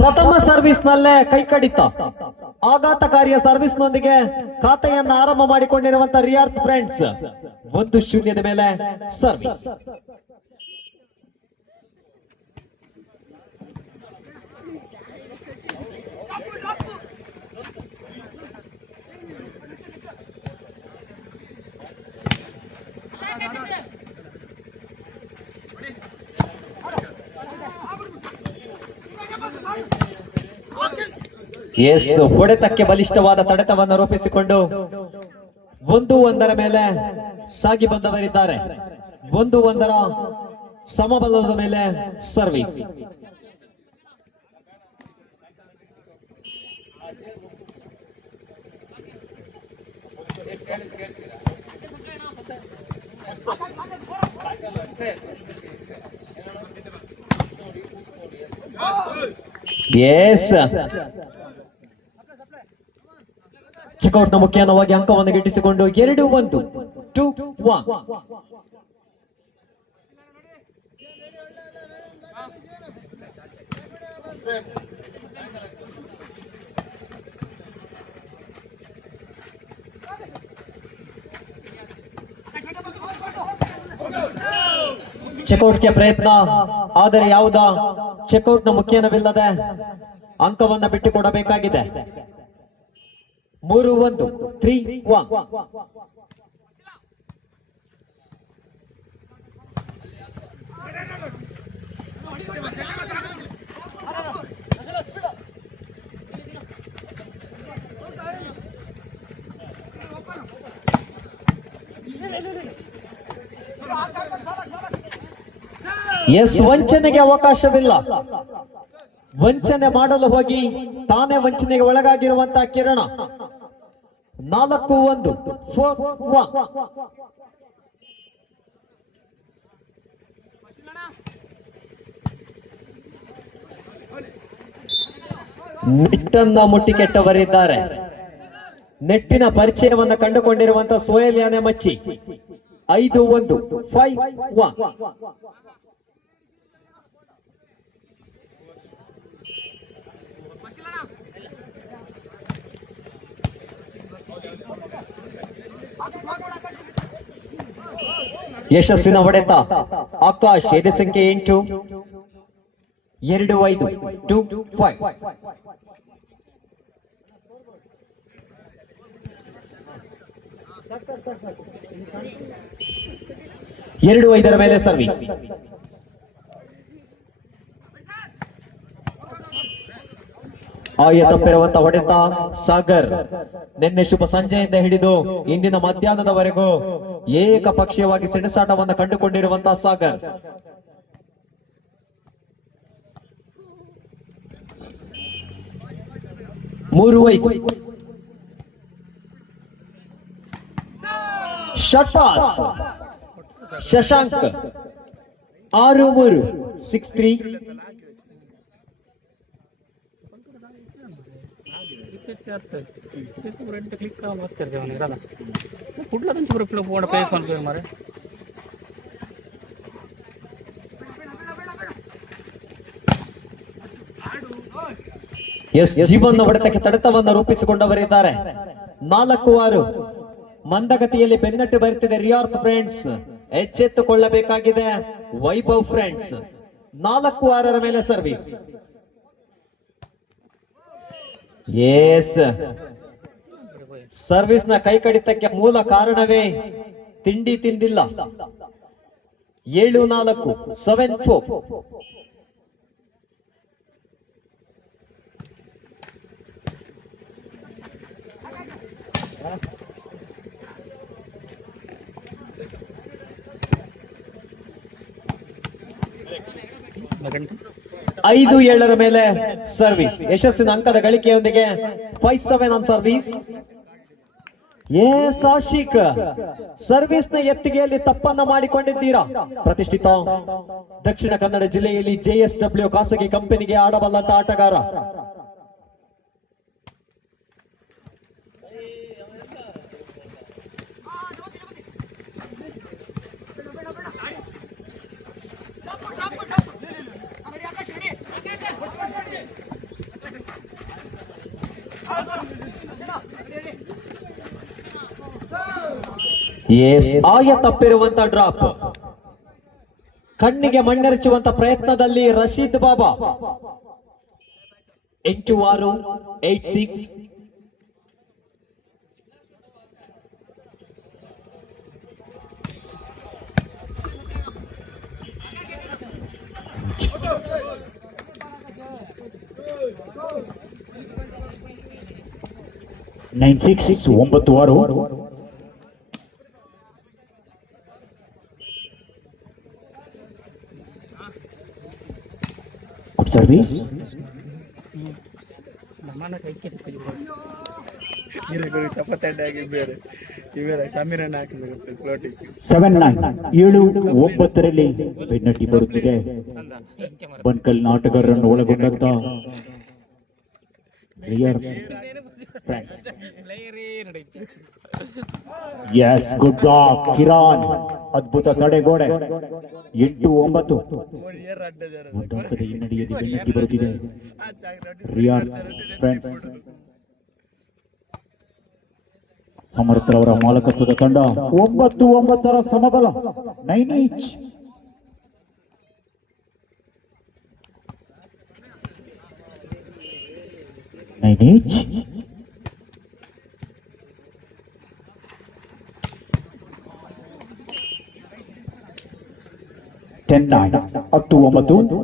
ಪ್ರಥಮ ಸರ್ವಿಸ್ ನಲ್ಲೇ ಕೈ ಕಡಿತ ಆಘಾತಕಾರಿಯ ಸರ್ವಿಸ್ ನೊಂದಿಗೆ ಖಾತೆಯನ್ನು ಆರಂಭ ಮಾಡಿಕೊಂಡಿರುವಂತಹ ರಿಯಾರ್ತ್ ಫ್ರೆಂಡ್ಸ್ 1-0 ಮೇಲೆ ಸರ್ವಿಸ್. ಎಸ್, ಹೊಡೆತಕ್ಕೆ ಬಲಿಷ್ಠವಾದ ತಡೆತವನ್ನು ರೂಪಿಸಿಕೊಂಡು 1-1 ಮೇಲೆ ಸಾಗಿ ಬಂದವರಿದ್ದಾರೆ. 1-1 ಸಮಬಲದ ಮೇಲೆ ಸರ್ವಿಸ್. ಎಸ್, ಚೆಕ್ಔಟ್ ನ ಮುಖ್ಯವಾಗಿ ಅಂಕವನ್ನು ಗಿಟ್ಟಿಸಿಕೊಂಡು 2-1 2-1. ಚೆಕ್ಔಟ್ಗೆ ಪ್ರಯತ್ನ, ಆದರೆ ಯಾವುದ ಚೆಕ್ಔಟ್ ನ ಮುಖ್ಯನವಿಲ್ಲದೆ ಅಂಕವನ್ನ ಬಿಟ್ಟುಕೊಡಬೇಕಾಗಿದೆ. 3-1 3-1. ಎಸ್, ವಂಚನೆಗೆ ಅವಕಾಶವಿಲ್ಲ. ವಂಚನೆ ಮಾಡಲು ಹೋಗಿ ತಾನೇ ವಂಚನೆಗೆ ಒಳಗಾಗಿರುವಂತಹ ಕಿರಣ. 4-1 4-1. ನೆಟ್ಟನ್ನ ಮುಟ್ಟಿ ಕೆಟ್ಟವರಿದ್ದಾರೆ. ನೆಟ್ಟಿನ ಪರಿಚಯವನ್ನು ಕಂಡುಕೊಂಡಿರುವಂತಹ ಸೋಯಲ್ ಯಾನೆ ಮಚ್ಚಿ. 5-1 5-1. ಯಶಸ್ಸಿನ ಹೊಡೆತ. ಆಕಾಶ್ ಎಡೆ ಸಂಖ್ಯೆ 8 2-5 2-5. 2-5 ಮೇಲೆ ಸರ್ವಿಸ್. ತಪ್ಪಿರುವಂತ ಹೊಡೆತ ಸಾಗರ್. ನಿನ್ನೆ ಶುಭ ಸಂಜೆಯಿಂದ ಹಿಡಿದು ಇಂದಿನ ಮಧ್ಯಾಹ್ನದವರೆಗೂ ಏಕಪಕ್ಷೀಯವಾಗಿ ಸೆಣಸಾಟವನ್ನು ಕಂಡುಕೊಂಡಿರುವಂತಹ ಸಾಗರ್. ಮೂರು 5. Short pass. ಶಶಾಂಕ್ 6-3 6-3. ಎಸ್, ಜೀವನ ಹೊಡೆತಕ್ಕೆ ತಡೆತವನ್ನು ರೂಪಿಸಿಕೊಂಡವರಿದ್ದಾರೆ. 4-6. ಮಂದಗತಿಯಲ್ಲಿ ಬೆನ್ನಟ್ಟು ಬರುತ್ತಿದೆ ರಿಯಾರ್ತ್ ಫ್ರೆಂಡ್ಸ್. ಎಚ್ಚೆತ್ತುಕೊಳ್ಳಬೇಕಾಗಿದೆ ವೈಭವ್ ಫ್ರೆಂಡ್ಸ್. 4-6 ಮೇಲೆ ಸರ್ವಿಸ್. ಎಸ್, ಸರ್ವಿಸ್ ನ ಕೈ ಕಡಿತಕ್ಕೆ ಮೂಲ ಕಾರಣವೇ ತಿಂಡಿ ತಿಂದಿಲ್ಲ. 7-4 7-4. ಐದು 7 ಮೇಲೆ ಸರ್ವಿಸ್. ಯಶಸ್ಸಿನ ಅಂಕದ ಗಳಿಕೆಯೊಂದಿಗೆ 5-7 ಆನ್ ಸರ್ವಿಸ್. ಎಸ್, ಆಶಿಕ್ ಸರ್ವಿಸ್ ನ ಎತ್ತಿಗೆಯಲ್ಲಿ ತಪ್ಪನ್ನ ಮಾಡಿಕೊಂಡಿದ್ದೀರಾ. ಪ್ರತಿಷ್ಠಿತ ದಕ್ಷಿಣ ಕನ್ನಡ ಜಿಲ್ಲೆಯಲ್ಲಿ JSW ಖಾಸಗಿ ಕಂಪನಿಗೆ ಆಡಬಲ್ಲಂತ ಆಟಗಾರ. ಎಸ್ ಆಯ ತಪ್ಪಿರುವಂತ ಡ್ರಾಪ್. ಕಣ್ಣಿಗೆ ಮಣ್ಣೆರಚುವಂತ ಪ್ರಯತ್ನದಲ್ಲಿ ರಶೀದ್ ಬಾಬಾ 8-6 9-6 Good service. Seven nine 7-9 ಬೆನ್ನಟ್ಟಿ ಬರುತ್ತಿದೆ. ಬನ್ಕಲ್ ನಾಟಗಾರರನ್ನು ಒಳಗೊಂಡಂತ ರಿಯರ್ friends. Yes, good block. Kiran ಅದ್ಭುತ ತಡೆಗೋಡೆ. 8-9 ಒಂದು ಅಂಕದ ಹಿನ್ನಡೆಯಲ್ಲಿ ಬೆನ್ನಟ್ಟಿ ಬರುತ್ತಿದೆ ರಿಯರ್ ಫ್ರೆಂಡ್ಸ್. ಸಮರ್ಥರವರ ಮಾಲಕತ್ವದ ತಂಡ 9-9 ಸಮಬಲ. 9 each. Ten 9 10-9.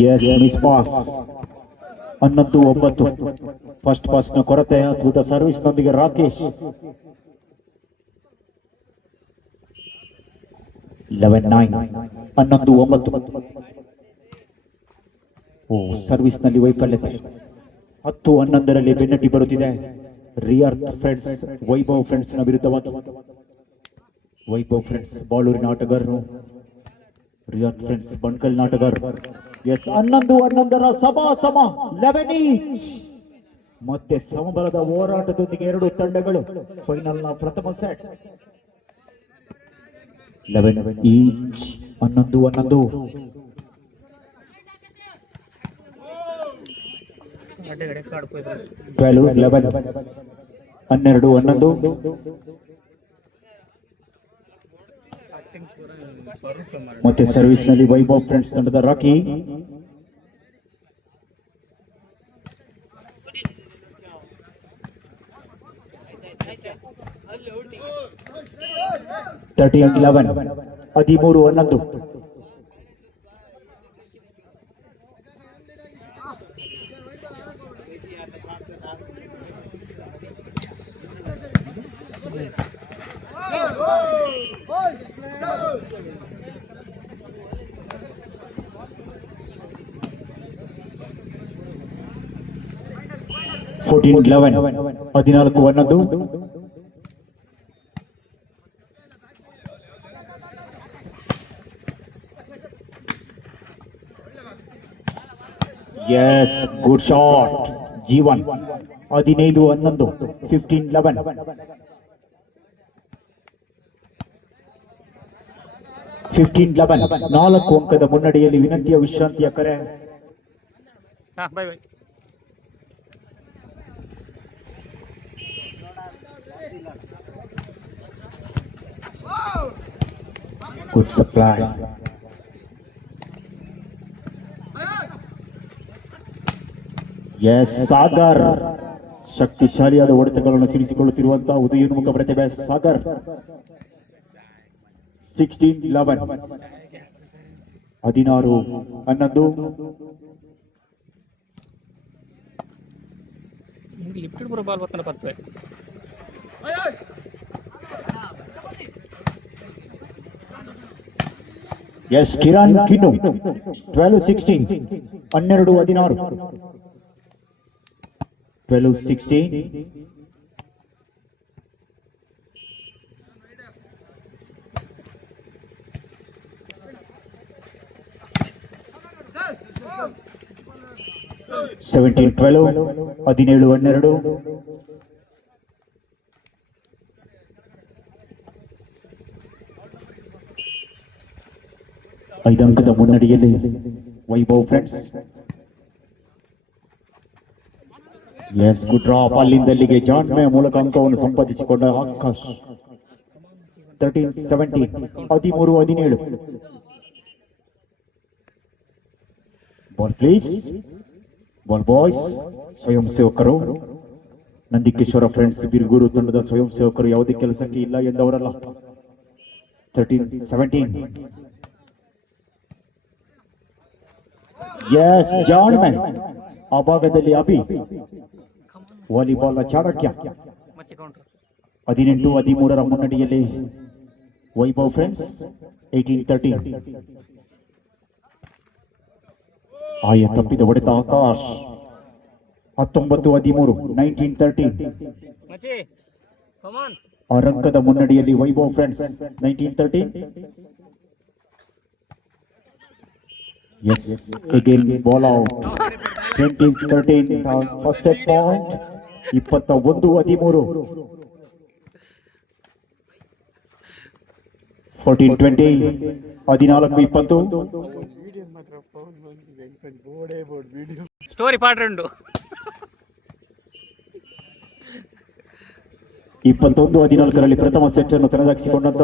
Yes, miss pass. 11-9 first pass ನ ಕೊರತೆ. ಅದ್ಭುತ ಸರ್ವಿಸ್ ನೊಂದಿಗೆ ರಾಕೇಶ್. 11-9 11-9. ಓ ಸರ್ವಿಸ್ ನಲ್ಲಿ ವೈಫಲ್ಯತೆ. 10-11 ಬೆನ್ನಟ್ಟಿ ಬರುತ್ತಿದೆ ರಿಯರ್ ಫ್ರೆಂಡ್ಸ್ ವೈಭವ್ ಫ್ರೆಂಡ್ಸ್ ನ ವಿರುದ್ಧವಾಗಿ. ವೈಭವ್ ಫ್ರೆಂಡ್ಸ್ ಬಾಳೂರಿನ ಆಟಗಾರರು, ರಿಯರ್ ಫ್ರೆಂಡ್ಸ್ ಬಣ್ಕಲ್ ನಾಟಗಾರರು. ಎಸ್ 11-11 ಸಮ 11 ಈಚ್. ಮತ್ತೆ ಸಮಬಲದ ಹೋರಾಟದೊಂದಿಗೆ ಎರಡು ತಂಡಗಳು ಫೈನಲ್ ನ ಪ್ರಥಮ ಸೆಟ್. 11 ಈಚ್. 11-11 12-11 12-11. ಮತ್ತೆ ಸರ್ವಿಸ್ ನಲ್ಲಿ ವೈಭವ್ ಫ್ರೆಂಡ್ಸ್ ತಂಡದ rakhi. Thirteen 11 13-11. Fourteen 11 14-11. Yes, good shot. G1 15-11 15-11. ನಾಲ್ಕು ಅಂಕದ ಮುನ್ನಡೆಯಲ್ಲಿ ವಿನಂತಿಯ ವಿಶ್ರಾಂತಿಯ ಕರೆ. Good supply. ಎಸ್ ಸಾಗರ್ ಶಕ್ತಿಶಾಲಿಯಾದ ಹೊಡೆತಗಳನ್ನು ಸಿಡಿಸಿಕೊಳ್ಳುತ್ತಿರುವಂತಹ ಉದಯೋನ್ಮುಖ ಪ್ರತಿಭೆ ಸಾಗರ್. 16-11 16-11. ಎಸ್ ಕಿರಣ್ ಕಿನ್ನು 12-16 12-16 12-16. Seventeen 12 17-12. 5 ಅಂಕದ ಮುನ್ನಡೆಯಲ್ಲಿ Vaibhav friends. Yes, good drop. ಅಲ್ಲಿಂದಲ್ಲಿಗೆ ಜಾನ್ ಮೇ ಮೂಲಕ ಅಂಕವನ್ನು ಸಂಪಾದಿಸಿಕೊಂಡ Akash. 13-17, 13-17. Ball please, ball boys. ಸ್ವಯಂ ಸೇವಕರು ನಂದಿಕೇಶ್ವರ ಫ್ರೆಂಡ್ಸ್ ಬಿರುಗೂರು ತಂಡದ ಸ್ವಯಂ ಸೇವಕರು ಯಾವುದೇ ಕೆಲಸಕ್ಕೆ ಇಲ್ಲ ಎಂದವರಲ್ಲ. 13-17. ಎಸ್, ಜಾನ್ ಮೇ. ಆ ಭಾಗದಲ್ಲಿ ಅಭಿ ವಾಲಿಬಾಲ್ ಚಾಣಕ್ಯ. 18-13 ಮುನ್ನಡೆಯಲ್ಲಿ ವೈಭವ್ ಫ್ರೆಂಡ್ಸ್. 18-13. ಆಯ ತಪ್ಪಿದ ಹೊಡೆತ ಆಕಾಶ್. 19-13, 19-13. 6 ಅಂಕದ ಮುನ್ನಡೆಯಲ್ಲಿ Vaibhav friends. 19-13. Yes, again ball out. 20-13, first set point. 21-13. 14-20, 14-20. Story పాట 2. 21-14 ಪ್ರಥಮ ಸೆಟ್ ಅನ್ನು ತನ್ನದಾಗಿಸಿಕೊಂಡಂತ